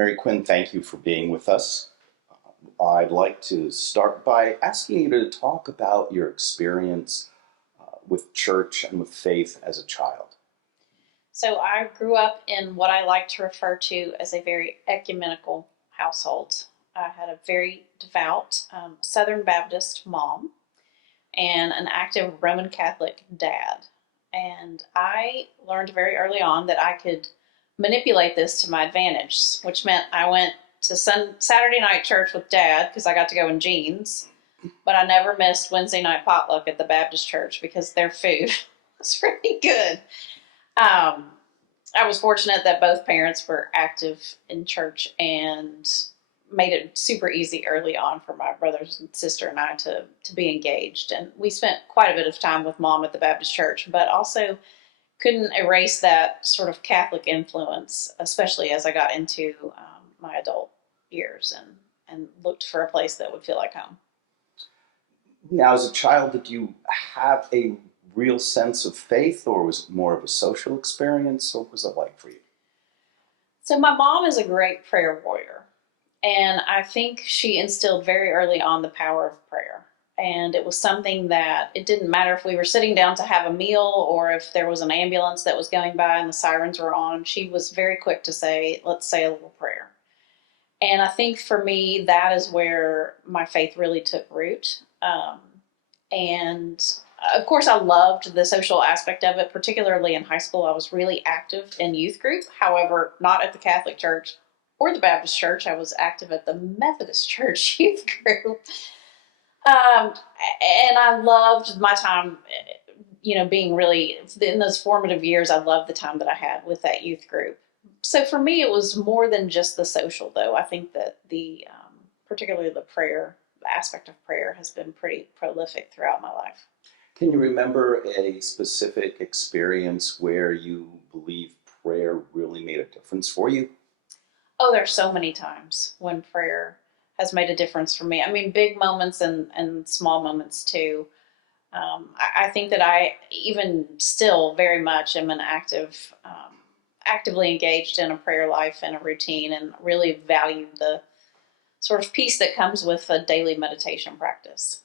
Mary Quinn, thank you for being with us. I'd like to start by asking you to talk about your experience with church and with faith as a child. So I grew up in what I like to refer to as a very ecumenical household. I had a very devout Southern Baptist mom and an active Roman Catholic dad. And I learned very early on that I could manipulate this to my advantage, which meant I went to Saturday night church with dad because I got to go in jeans, but I never missed Wednesday night potluck at the Baptist church because their food was really good. Um, I was fortunate that both parents were active in church and made it super easy early on for my brothers and sister and I to be engaged. And we spent quite a bit of time with mom at the Baptist church, but also couldn't erase that sort of Catholic influence, especially as I got into my adult years and looked for a place that would feel like home. Now, as a child, did you have a real sense of faith, or was it more of a social experience? What was it like for you? So my mom is a great prayer warrior. And I think she instilled very early on the power of prayer. And it was something that it didn't matter if we were sitting down to have a meal or if there was an ambulance that was going by and the sirens were on. She was very quick to say, let's say a little prayer. And I think for me, that is where my faith really took root. And of course, I loved the social aspect of it, particularly in high school. I was really active in youth group, however, not at the Catholic Church or the Baptist Church. I was active at the Methodist Church youth group. And I loved my time, being really in those formative years. I loved the time that I had with that youth group. So for me, it was more than just the social, though. I think that particularly the prayer, the aspect of prayer has been pretty prolific throughout my life. Can you remember a specific experience where you believe prayer really made a difference for you? Oh, there's so many times when prayer has made a difference for me. I mean, big moments and small moments too. I think that I even still very much am an actively engaged in a prayer life and a routine, and really value the sort of peace that comes with a daily meditation practice.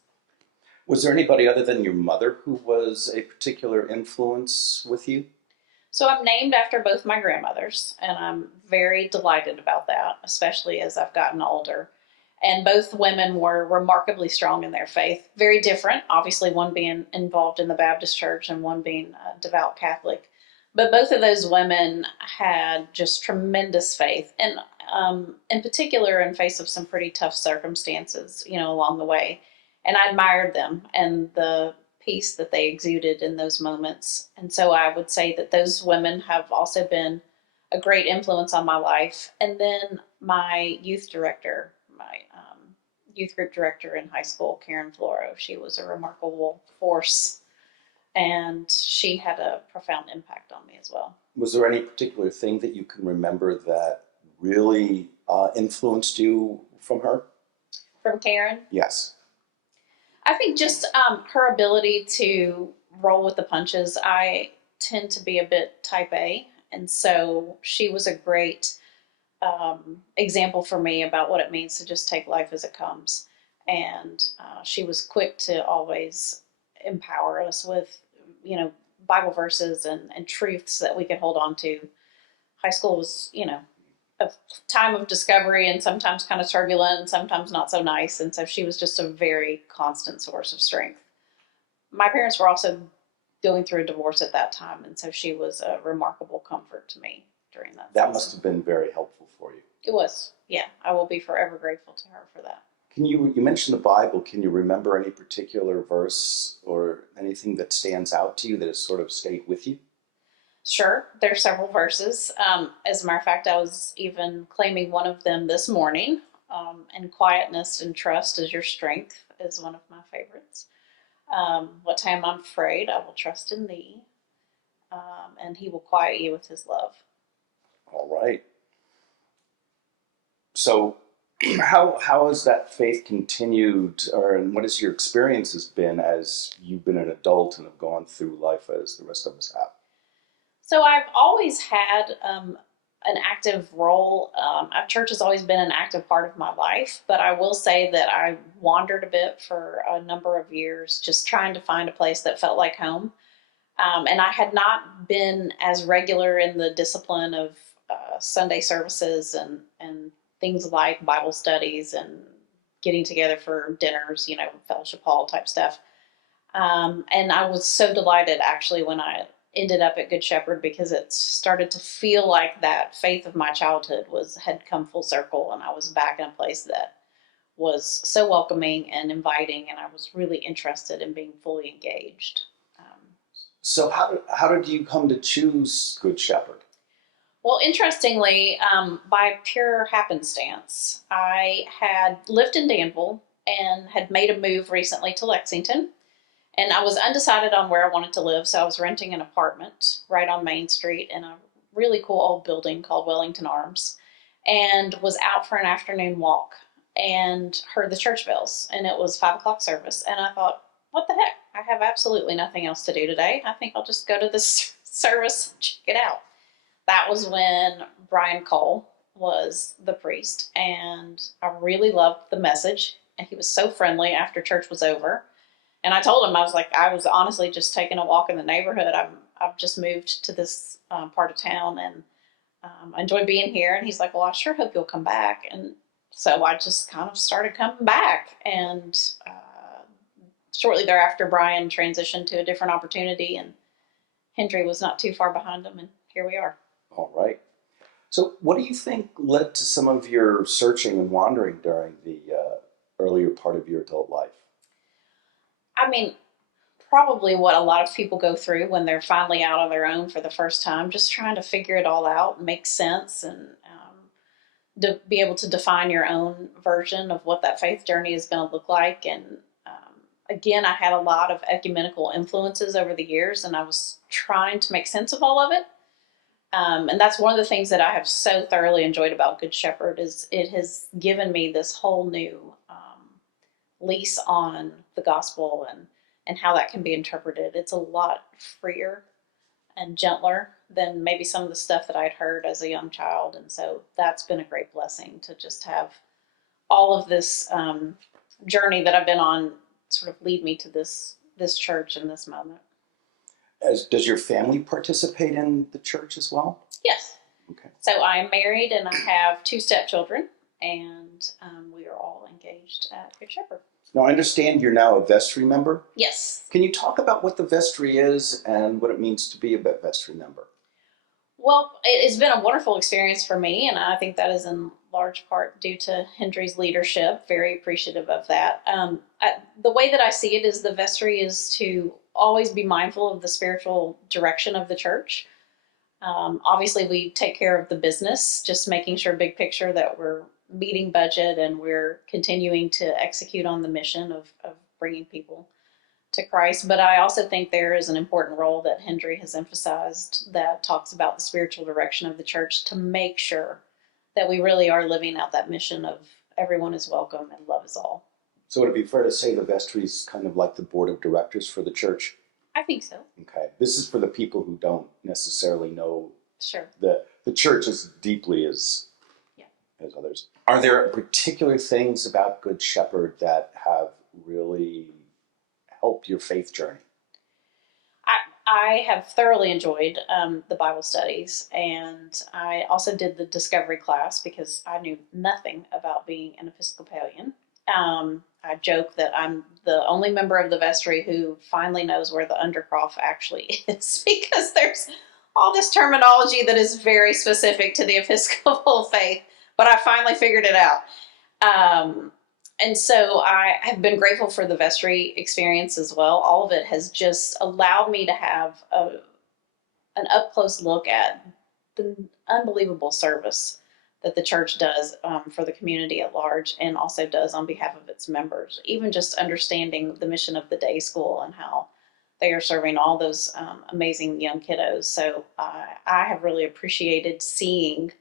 Was there anybody other than your mother who was a particular influence with you? So I'm named after both my grandmothers, and I'm very delighted about that, especially as I've gotten older. And both women were remarkably strong in their faith. Very different, obviously, one being involved in the Baptist church and one being a devout Catholic. But both of those women had just tremendous faith, and in particular in face of some pretty tough circumstances, along the way. And I admired them and the peace that they exuded in those moments. And so I would say that those women have also been a great influence on my life. And then my youth director, my youth group director in high school, Karen Floro, she was a remarkable force, and she had a profound impact on me as well. Was there any particular thing that you can remember that really influenced you from her? From Karen? Yes. I think just her ability to roll with the punches. I tend to be a bit type A, and so she was a great example for me about what it means to just take life as it comes. And she was quick to always empower us with, Bible verses and truths that we could hold on to. High school was, a time of discovery and sometimes kind of turbulent and sometimes not so nice. And so she was just a very constant source of strength. My parents were also going through a divorce at that time, and so she was a remarkable comfort to me during that That season. must have been very helpful for you. It was, yeah. I will be forever grateful to her for that. You mentioned the Bible. Can you remember any particular verse or anything that stands out to you that has sort of stayed with you? Sure, there are several verses. As a matter of fact, I was even claiming one of them this morning. And quietness and trust is your strength is one of my favorites. What time I'm afraid, I will trust in thee, and he will quiet you with his love. All right. So how has that faith continued, and what has your experiences been as you've been an adult and have gone through life as the rest of us have? So I've always had an active role. Church has always been an active part of my life, but I will say that I wandered a bit for a number of years, just trying to find a place that felt like home. And I had not been as regular in the discipline of Sunday services and things like Bible studies and getting together for dinners, fellowship hall type stuff. And I was so delighted actually when I ended up at Good Shepherd, because it started to feel like that faith of my childhood had come full circle, and I was back in a place that was so welcoming and inviting, and I was really interested in being fully engaged. So how did you come to choose Good Shepherd? Well, interestingly, by pure happenstance, I had lived in Danville and had made a move recently to Lexington. And I was undecided on where I wanted to live, so I was renting an apartment right on Main Street in a really cool old building called Wellington Arms, and was out for an afternoon walk and heard the church bells. And it was 5 o'clock service. And I thought, what the heck? I have absolutely nothing else to do today. I think I'll just go to this service and check it out. That was when Brian Cole was the priest, and I really loved the message. And he was so friendly after church was over. And I told him, I was honestly just taking a walk in the neighborhood. I've just moved to this part of town, and I enjoy being here. And he's like, well, I sure hope you'll come back. And so I just kind of started coming back. And shortly thereafter, Brian transitioned to a different opportunity, and Hendry was not too far behind him. And here we are. All right. So what do you think led to some of your searching and wandering during the earlier part of your adult life? I mean, probably what a lot of people go through when they're finally out on their own for the first time, just trying to figure it all out, make sense, and to be able to define your own version of what that faith journey is going to look like. And again, I had a lot of ecumenical influences over the years, and I was trying to make sense of all of it. And that's one of the things that I have so thoroughly enjoyed about Good Shepherd is it has given me this whole new lease on the gospel and how that can be interpreted. It's a lot freer and gentler than maybe some of the stuff that I'd heard as a young child. And so that's been a great blessing to just have all of this journey that I've been on sort of lead me to this church in this moment. Does your family participate in the church as well? Yes. Okay. So I am married and I have 2 stepchildren, and we are all engaged at Good Shepherd. Now, I understand you're now a vestry member. Yes. Can you talk about what the vestry is and what it means to be a vestry member? Well, it has been a wonderful experience for me, and I think that is in large part due to Hendry's leadership. Very appreciative of that. The way that I see it is the vestry is to always be mindful of the spiritual direction of the church. Obviously, we take care of the business, just making sure big picture that we're meeting budget and we're continuing to execute on the mission of bringing people to Christ. But I also think there is an important role that Hendry has emphasized that talks about the spiritual direction of the church to make sure that we really are living out that mission of everyone is welcome and love is all. So would it be fair to say the vestry is kind of like the board of directors for the church? I think so. Okay. This is for the people who don't necessarily know Sure. the church as deeply as others. Are there particular things about Good Shepherd that have really helped your faith journey? I have thoroughly enjoyed the Bible studies, and I also did the discovery class because I knew nothing about being an Episcopalian. I joke that I'm the only member of the vestry who finally knows where the undercroft actually is because there's all this terminology that is very specific to the Episcopal faith, but I finally figured it out. And so I have been grateful for the vestry experience as well. All of it has just allowed me to have an up-close look at the unbelievable service that the church does for the community at large and also does on behalf of its members. Even just understanding the mission of the day school and how they are serving all those amazing young kiddos. So I have really appreciated seeing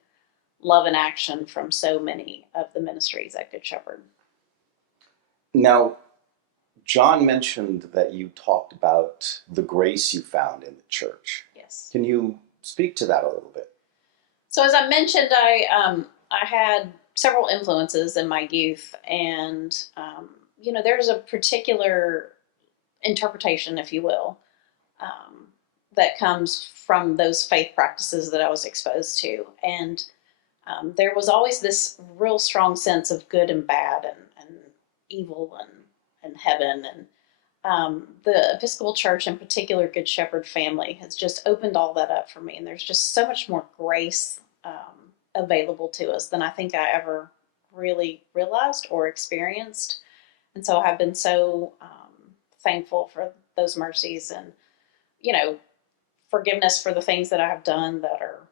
love in action from so many of the ministries at Good Shepherd. Now, John mentioned that you talked about the grace you found in the church. Yes. Can you speak to that a little bit? So as I mentioned, I had several influences in my youth, and there's a particular interpretation, if you will, um, that comes from those faith practices that I was exposed to, and there was always this real strong sense of good and bad, and evil and heaven, and the Episcopal Church, in particular, Good Shepherd family, has just opened all that up for me. And there's just so much more grace available to us than I think I ever really realized or experienced. And so I've been so thankful for those mercies and, you know, forgiveness for the things that I have done that are,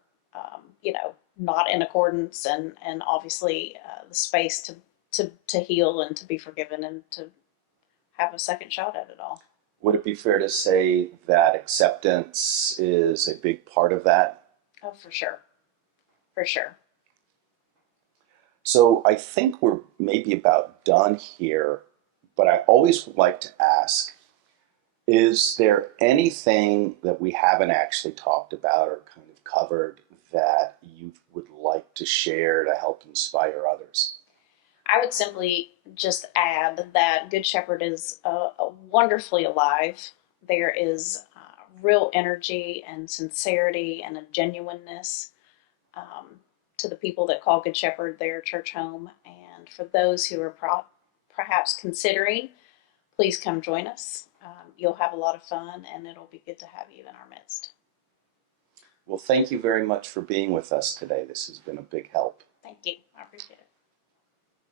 not in accordance, and obviously the space to heal and to be forgiven and to have a second shot at it all. Would it be fair to say that acceptance is a big part of that? Oh, for sure. For sure. So I think we're maybe about done here, but I always would like to ask, is there anything that we haven't actually talked about or kind of covered that you would like to share to help inspire others? I would simply just add that Good Shepherd is wonderfully alive. There is real energy and sincerity and a genuineness um, to the people that call Good Shepherd their church home. And for those who are perhaps considering, please come join us. You'll have a lot of fun, and it'll be good to have you in our midst. Well, thank you very much for being with us today. This has been a big help. Thank you. I appreciate it.